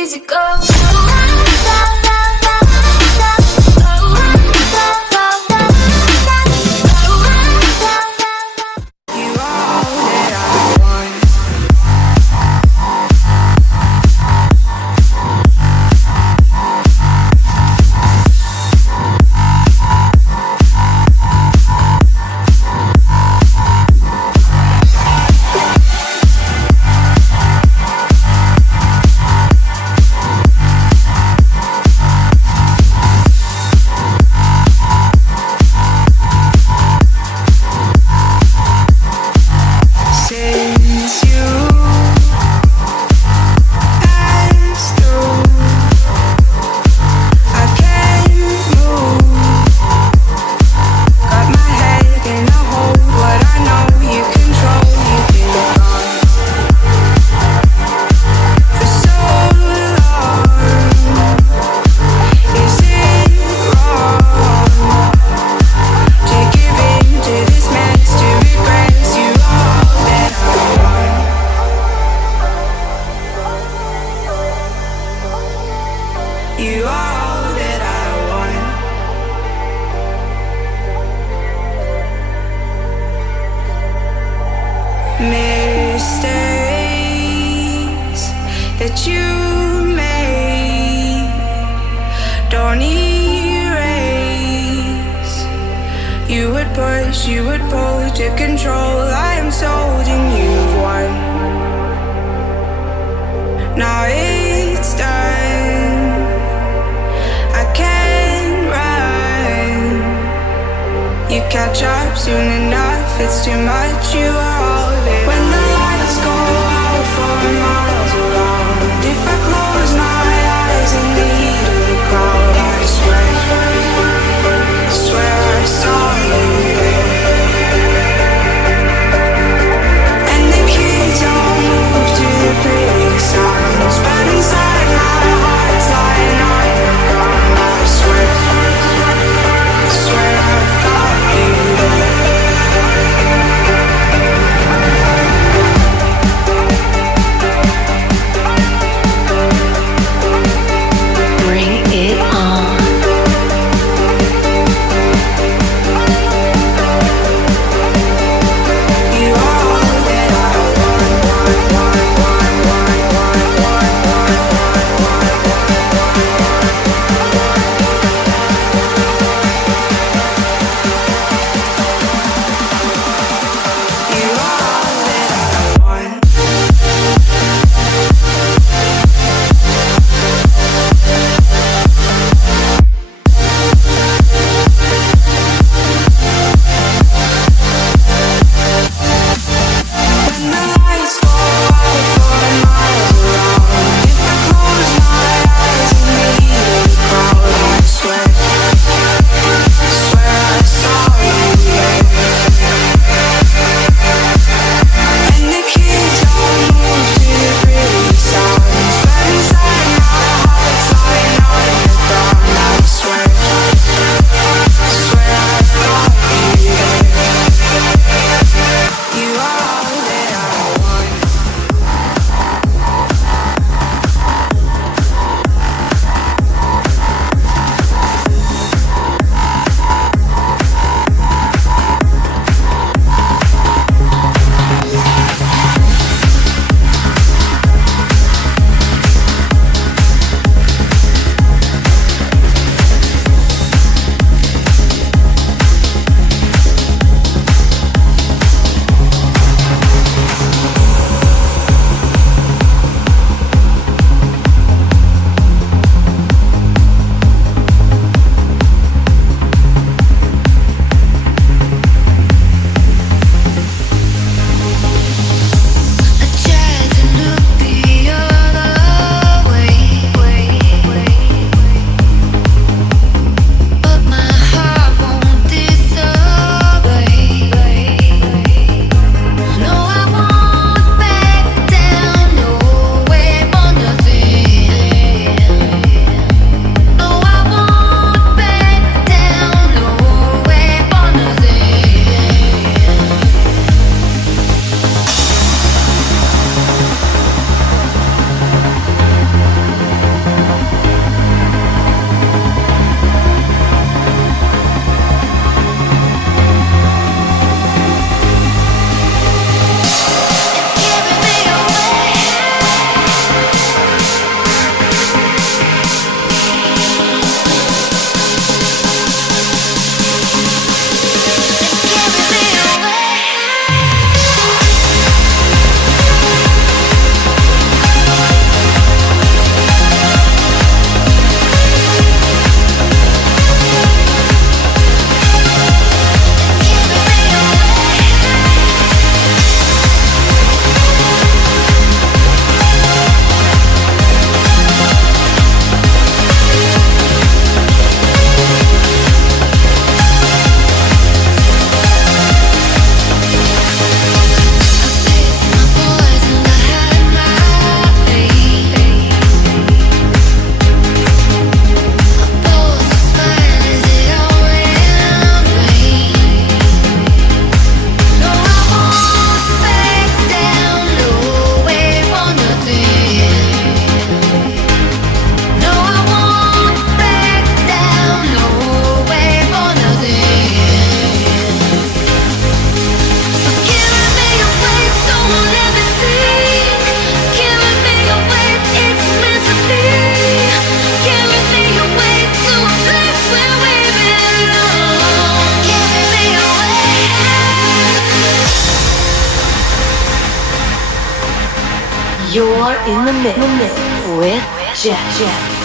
easy go. You are all that I want. Mistakes that you made don't erase. You would push, you would pull to control. I am sold and you've won. Now it's done. I can't run. You catch up soon enough. It's too much. You are all there. When the lights go out for miles around, if I close my eyes and lead in the crowd, I swear I saw you there. And the kids all move to the pretty sounds, but inside my heart's lying on the ground. I swear I've got you there. You're in the mix with Jet.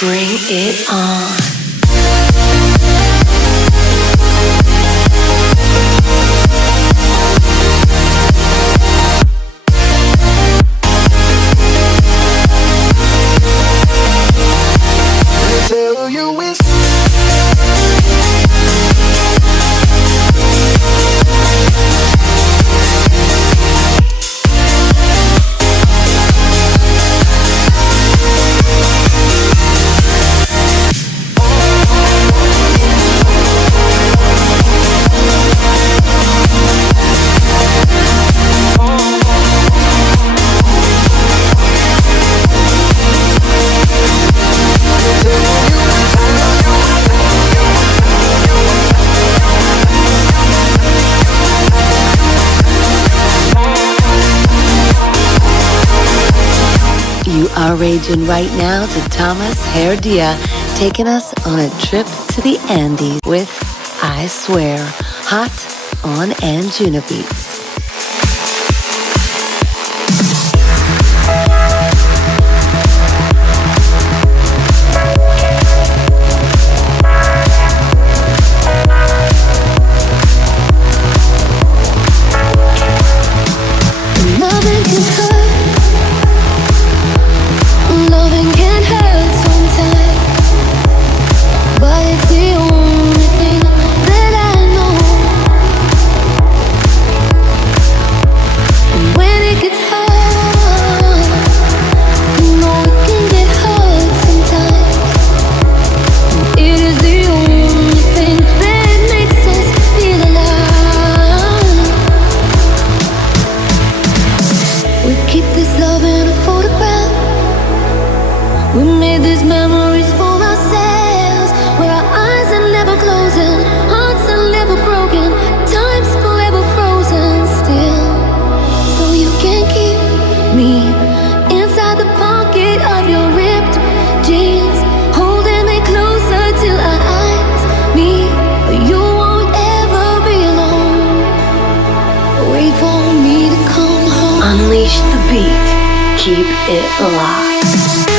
Bring it on. Tell you it's You are raging right now to Thomas Herdia, taking us on a trip to the Andes with I Swear, hot on Anjuna Beats. these memories for ourselves, where our eyes are never closing, hearts are never broken, time's forever frozen still. So you can keep me inside the pocket of your ripped jeans, holding me closer till our eyes meet. But you won't ever be alone. Wait for me to come home. Unleash the beat, keep it alive.